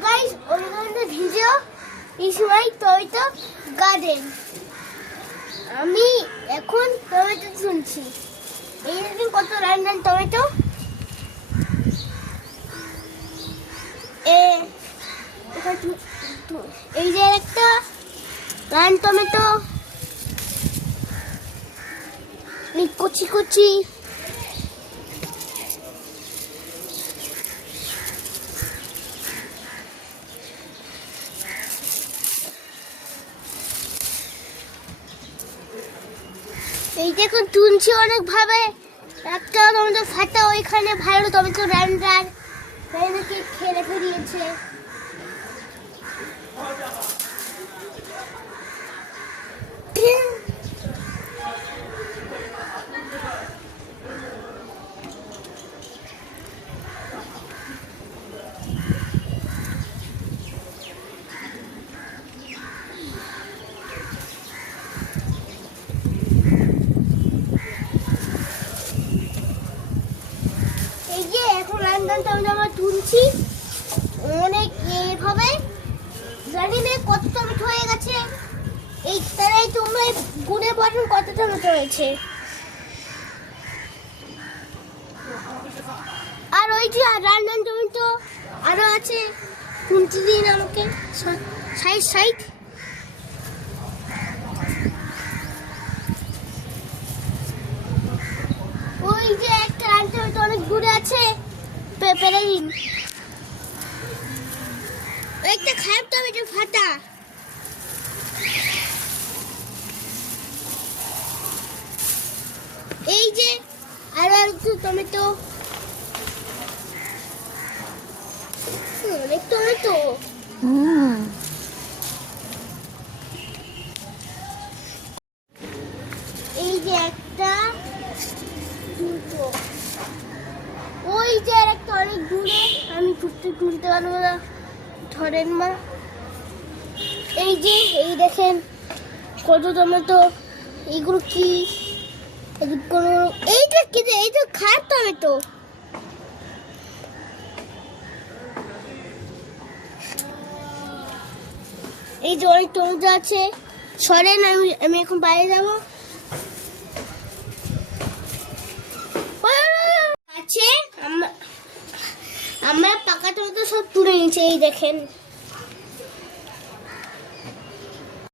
guys, welcome to the video. This is my tomato garden. আমি এখন tomato শুনছি। এই দেখুন কত রান্নার টমেটো। এই যে একটা রান টমেটো, কচি কচি। এই দেখুন তুলছি অনেক ভাবে, একটা টমেটো ফাটা ওইখানে ভালো টমেটো রান্নার নাকি খেলে ফেরিয়েছে। আমরা তুলছি অনেক এইভাবে, জানি না কত টমেটো হয়ে গেছে। এই তারাই তোমরা গুনে বলুন কত টমেটো হয়েছে। আর ওই যে রান্নার টমেটো আরো আছে, তুলতে দিন আমাকে। সাইড ওই যে একটা রান্নার টমেটো অনেক দূরে আছে, পেরে দিন। একটা খারাপ টমেটো ফাটা। এই যে আরো একটু টমেটো, অনেক টমেটো। এই যে একটা, দুটো, ওই যে একটা অনেক দূরে, আমি তুলতে পারবো না, ধরেন মা। এই যে এই দেখেন কত টমেটো। এইগুলো কি? এইটা কি? এই তো খারাপ টমেটো। এই যে অনেক টমেটো আছে, সরেন, আমি এখন বাইরে যাবো। আমরা পাকা টমেটো সব তুলে নিয়েছি, এই দেখেন।